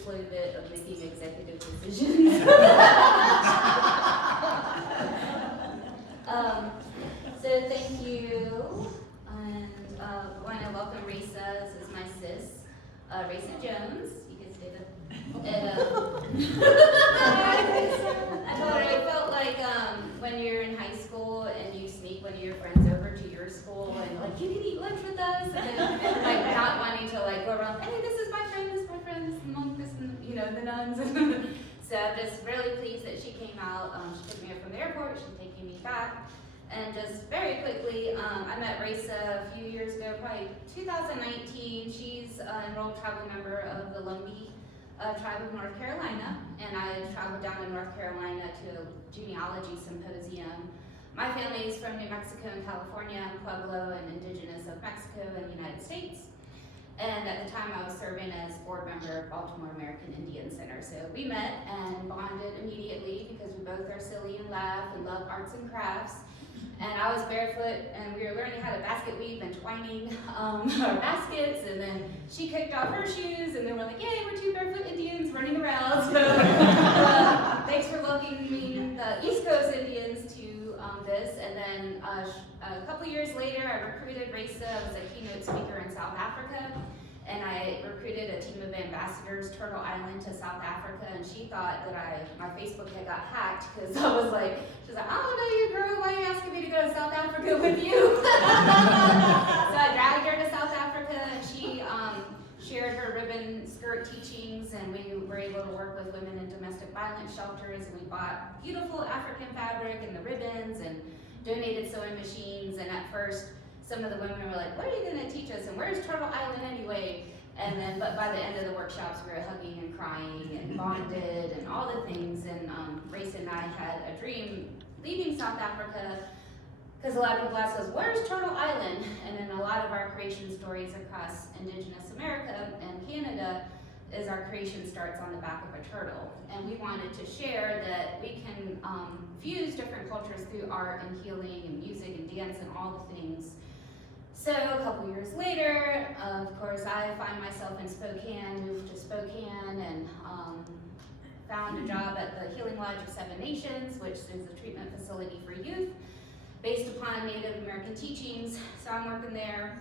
deployment of making executive decisions. So thank you, and I want to welcome Risa. This is my sis, Risa Jones. You can say that. And I told her I felt like when you're in high school and you sneak one of your friends over to your school and like, you can eat lunch with us, and like not wanting to like go around, hey, this is my friend, this is my friend, this is the monk, this is, you know, the nuns. So I'm just really pleased that she came out. She took me up from the airport, she's taking me back. And just very quickly, I met Risa a few years ago, probably 2019. She's an enrolled tribal member of the Lumbee tribe of North Carolina, and I traveled down to North Carolina to a genealogy symposium. My family is from New Mexico and California, Pueblo and indigenous of Mexico and the United States. And at the time I was serving as board member of Baltimore American Indian Center. So we met and bonded immediately because we both are silly and laugh and love arts and crafts. And I was barefoot, and we were learning how to basket weave and twining our baskets, and then she kicked off her shoes, and then we're like, yay, we're two barefoot Indians running around. So thanks for welcoming the East Coast Indians to this. And then a couple years later, I recruited Risa as a keynote speaker in South Africa, and I recruited a team of ambassadors, Turtle Island to South Africa, and she thought that my Facebook had got hacked, because I was like, she's like, I don't know you, girl, why are you asking me to go to South Africa with you? So I dragged her to South Africa, and she shared her ribbon skirt teachings, and we were able to work with women in domestic violence shelters, and we bought beautiful African fabric and the ribbons, and donated sewing machines. And at first, some of the women were like, what are you going to teach us, and where's Turtle Island anyway? And then, but by the end of the workshops, we were hugging and crying and bonded and all the things. And Race and I had a dream leaving South Africa, because a lot of people ask us, where's Turtle Island? And then a lot of our creation stories across Indigenous America and Canada is our creation starts on the back of a turtle. And we wanted to share that we can fuse different cultures through art and healing and music and dance and all the things. So a couple years later, of course, I find myself in Spokane, moved to Spokane, and found a job at the Healing Lodge of Seven Nations, which is a treatment facility for youth based upon Native American teachings. So I'm working there,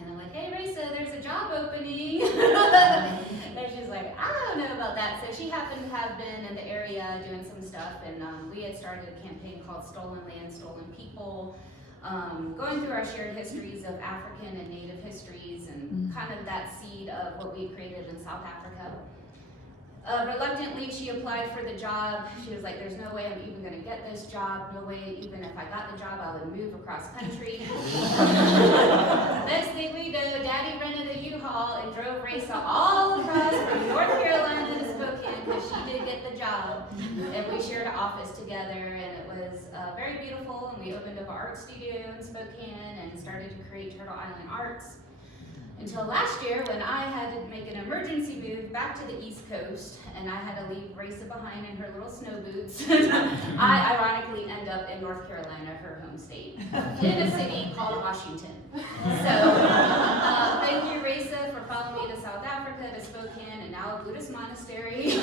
and I'm like, hey, Risa, there's a job opening. And she's like, I don't know about that. So she happened to have been in the area doing some stuff, and we had started a campaign called Stolen Land, Stolen People, going through our shared histories of African and Native histories, and kind of that seed of what we created in South Africa. Reluctantly, she applied for the job. She was like, there's no way I'm even going to get this job. No way, even if I got the job, I would move across country. Next thing we know, Daddy rented a U-Haul and drove Risa all across from North Carolina to Spokane, because she did get the job. And we shared an office together, and it was very beautiful. And we opened up an art studio in Spokane and started to create Turtle Island Arts. Until last year, when I had to make an emergency move back to the East Coast, and I had to leave Risa behind in her little snow boots. I ironically end up in North Carolina, her home state, in a city called Washington. So thank you, Risa, for following me to South Africa, to Spokane, and now a Buddhist monastery. I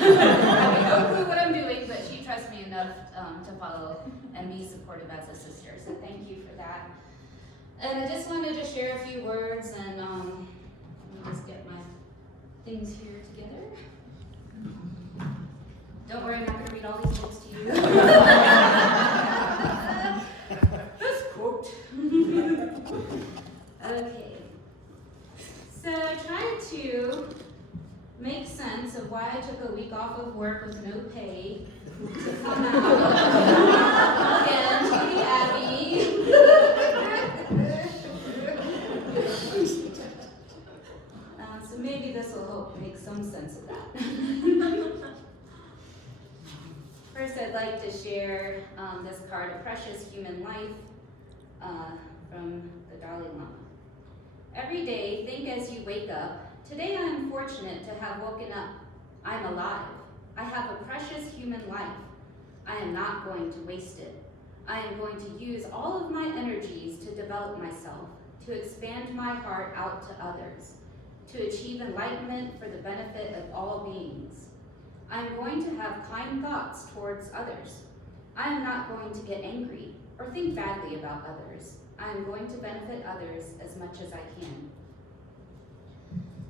have no clue what I'm doing, but she trusts me enough to follow and be supportive as a sister. So thank you for that. And I just wanted to share a few words, and let me just get my things here together. Don't worry, I'm not going to read all these books to you. This quote. Okay. So I tried to make sense of why I took a week off of work with no pay to come out again to the Abbey. So maybe this will help make some sense of that. First, I'd like to share this card, A Precious Human Life, from the Dalai Lama. Every day, think as you wake up, today I am fortunate to have woken up. I'm alive. I have a precious human life. I am not going to waste it. I am going to use all of my energies to develop myself, to expand my heart out to others, to achieve enlightenment for the benefit of all beings. I am going to have kind thoughts towards others. I am not going to get angry or think badly about others. I am going to benefit others as much as I can.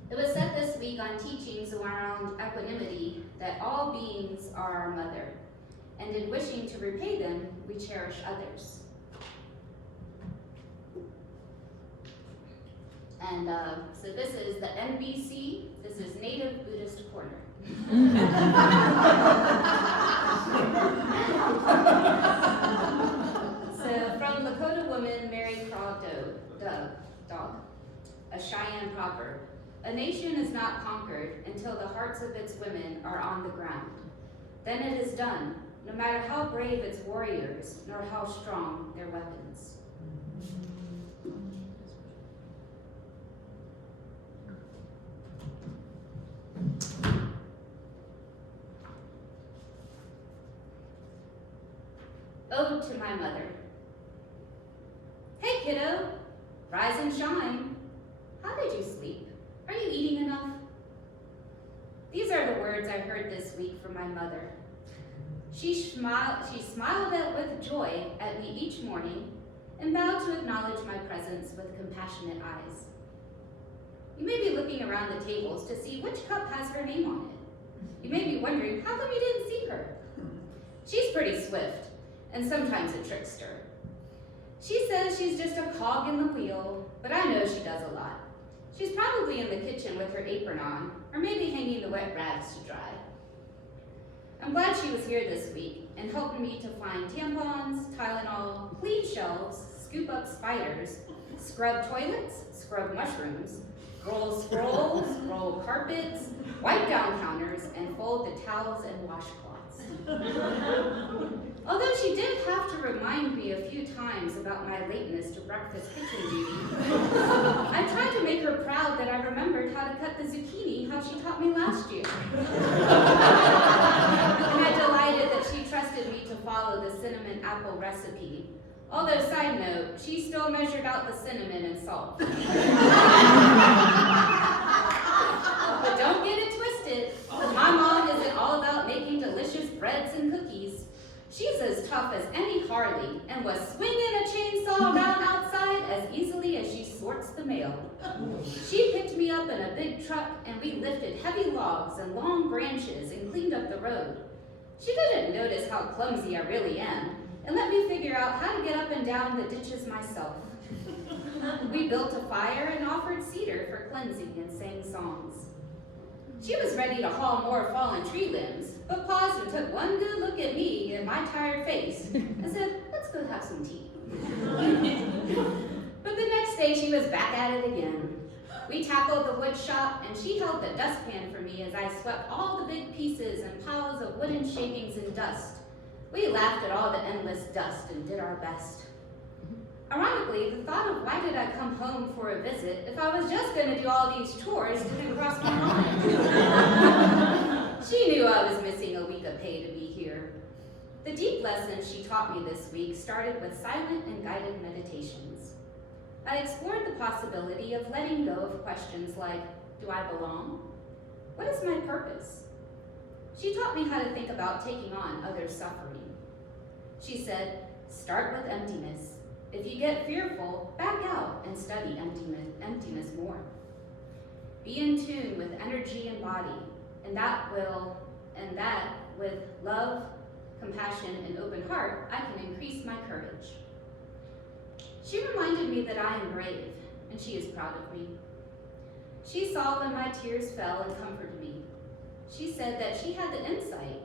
It was said this week on teachings around equanimity that all beings are our mother, and in wishing to repay them, we cherish others. And so this is the NBC. This is Native Buddhist Corner. So from Lakota woman Mary Craw Dog, a Cheyenne proverb, a nation is not conquered until the hearts of its women are on the ground. Then it is done, no matter how brave its warriors, nor how strong their weapons. Ode to my mother. Hey kiddo, rise and shine. How did you sleep? Are you eating enough? These are the words I heard this week from my mother. She smiled with joy at me each morning and bowed to acknowledge my presence with compassionate eyes. You may be looking around the tables to see which cup has her name on it. You may be wondering, how come you didn't see her? She's pretty swift and sometimes a trickster. She says she's just a cog in the wheel, but I know she does a lot. She's probably in the kitchen with her apron on, or maybe hanging the wet rags to dry. I'm glad she was here this week and helped me to find tampons, Tylenol, clean shelves, scoop up spiders, scrub toilets, scrub mushrooms, roll scrolls, roll carpets, wipe down counters, and fold the towels and washcloths. Although she did have to remind me a few times about my lateness to breakfast kitchen duty, I tried to make her proud that I remembered how to cut the zucchini how she taught me last year. And I'm delighted that she trusted me to follow the cinnamon apple recipe. Although, side note, she still measured out the cinnamon and salt. But don't get it twisted. My mom isn't all about making delicious breads and cookies. She's as tough as any Harley and was swinging a chainsaw around outside as easily as she sorts the mail. She picked me up in a big truck and we lifted heavy logs and long branches and cleaned up the road. She didn't notice how clumsy I really am and let me figure out how to get up and down the ditches myself. We built a fire and offered cedar for cleansing and sang songs. She was ready to haul more fallen tree limbs, but paused and took one good look at me and my tired face and said, let's go have some tea. But the next day she was back at it again. We tackled the wood shop and she held the dustpan for me as I swept all the big pieces and piles of wooden shavings and dust. We laughed at all the endless dust and did our best. Ironically, the thought of why did I come home for a visit if I was just going to do all these chores didn't cross my mind. She knew I was missing a week of pay to be here. The deep lessons she taught me this week started with silent and guided meditations. I explored the possibility of letting go of questions like, do I belong? What is my purpose? She taught me how to think about taking on others' suffering. She said, start with emptiness. If you get fearful, back out and study emptiness more. Be in tune with energy and body, and that with love, compassion, and open heart, I can increase my courage. She reminded me that I am brave, and she is proud of me. She saw when my tears fell and comforted me. She said that she had the insight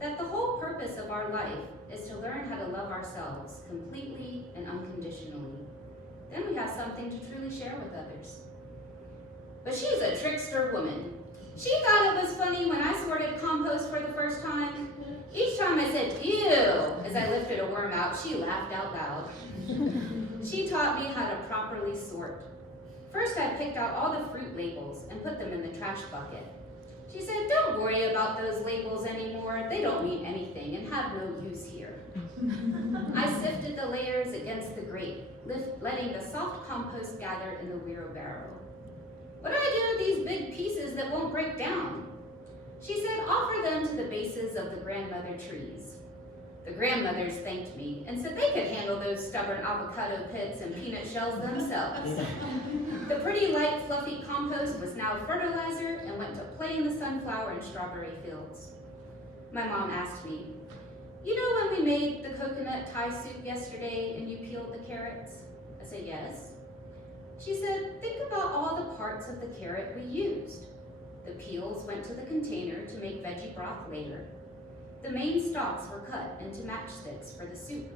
that the whole purpose of our life is to learn how to love ourselves completely and unconditionally. Then we have something to truly share with others. But she's a trickster woman. She thought it was funny when I sorted compost for the first time. Each time I said, ew, as I lifted a worm out, she laughed out loud. She taught me how to properly sort. First, I picked out all the fruit labels and put them in the trash bucket. She said, don't worry about those labels anymore. They don't mean anything and have no use here. I sifted the layers against the grate, letting the soft compost gather in the wheelbarrow. What do I do with these big pieces that won't break down? She said, offer them to the bases of the grandmother trees. The grandmothers thanked me and said they could handle those stubborn avocado pits and peanut shells themselves. The pretty light, fluffy compost was now fertilizer and went to play in the sunflower and strawberry fields. My mom asked me, "You know when we made the coconut Thai soup yesterday and you peeled the carrots?" I said, "Yes." She said, "Think about all the parts of the carrot we used. The peels went to the container to make veggie broth later. The main stalks were cut into matchsticks for the soup.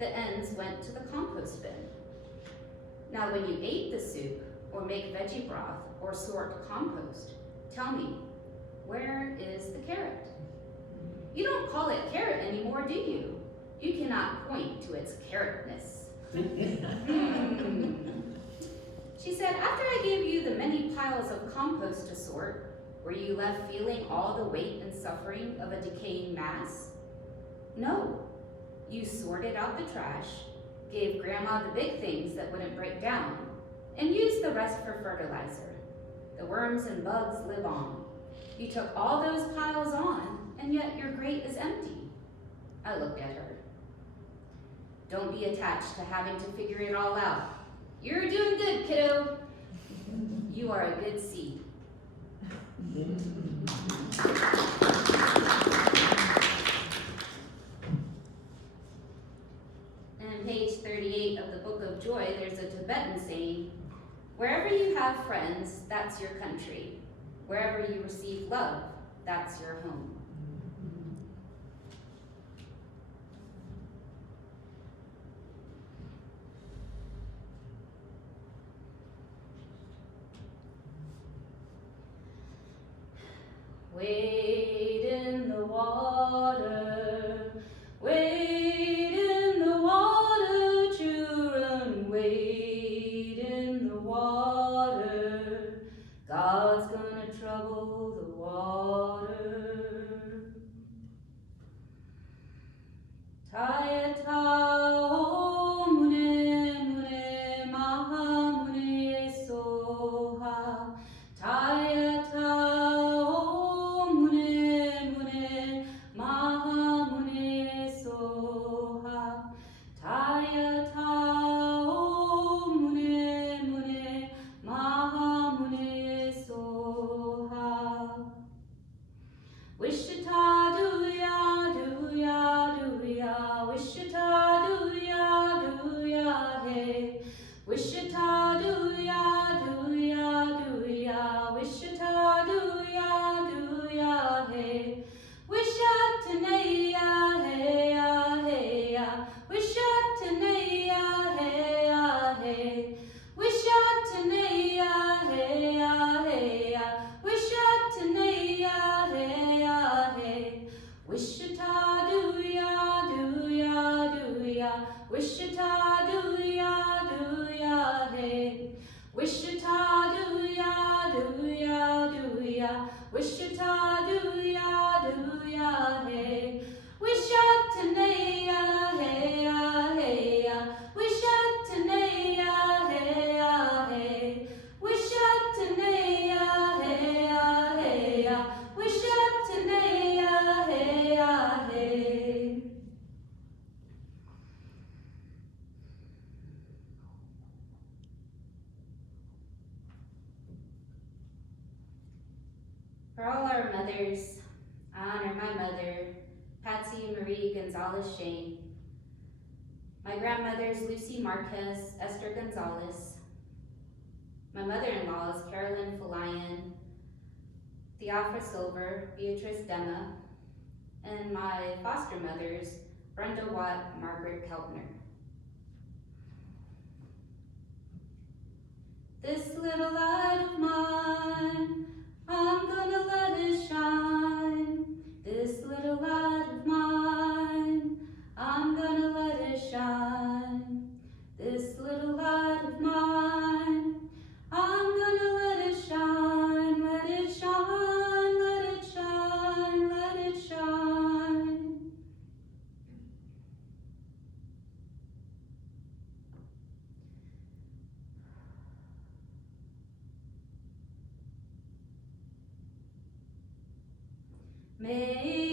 The ends went to the compost bin. Now when you ate the soup, or make veggie broth, or sort compost, tell me, where is the carrot? You don't call it carrot anymore, do you? You cannot point to its carrotness." She said, "After I gave you the many piles of compost to sort, were you left feeling all the weight and suffering of a decaying mass? No. You sorted out the trash, gave Grandma the big things that wouldn't break down, and used the rest for fertilizer. The worms and bugs live on. You took all those piles on, and yet your grate is empty." I looked at her. "Don't be attached to having to figure it all out. You're doing good, kiddo. You are a good seed." And on page 38 of the Book of Joy, there's a Tibetan saying, "Wherever you have friends, that's your country. Wherever you receive love, that's your home." Wade in the water, wade in the water, children, wade in the water. God's gonna trouble the water. Taya tao mune mune maha mune soha. Taya tao mune mune maha mune soha. Taya tao mune mune maha mune soha. Wishita do ya do ya do ya. Wishita do ya do ya hey. Wishita do ya do ya do ya. Wishita do ya do ya hey. Wishatanaya hey ya hey ya. Wishatanaya hey ya hey. Wishatanaya hey ya hey ya. Wishatanaya hey ya hey. Wishita do ya do ya do ya. Wishita do ya do ya hey. Wishita do ya do ya do ya. Wishita do ya do ya hey. Wishatanaya hey ya hey ya. Wishatanaya hey ya hey. Wishatanaya hey ya hey ya. Wishatanaya hey ya hey. For all our mothers, I honor my mother, Patsy Marie Gonzalez Shane, my grandmothers Lucy Marquez, Esther Gonzalez, my mother-in-laws Carolyn Falayan, Theophra Silver, Beatrice Dema, and my foster mothers Brenda Watt, Margaret Keltner. This little light of mine, I'm gonna let it shine. This little light of mine, I'm gonna let it shine. This little light of mine, I'm gonna let it shine. Let it shine, let it shine, let it shine. May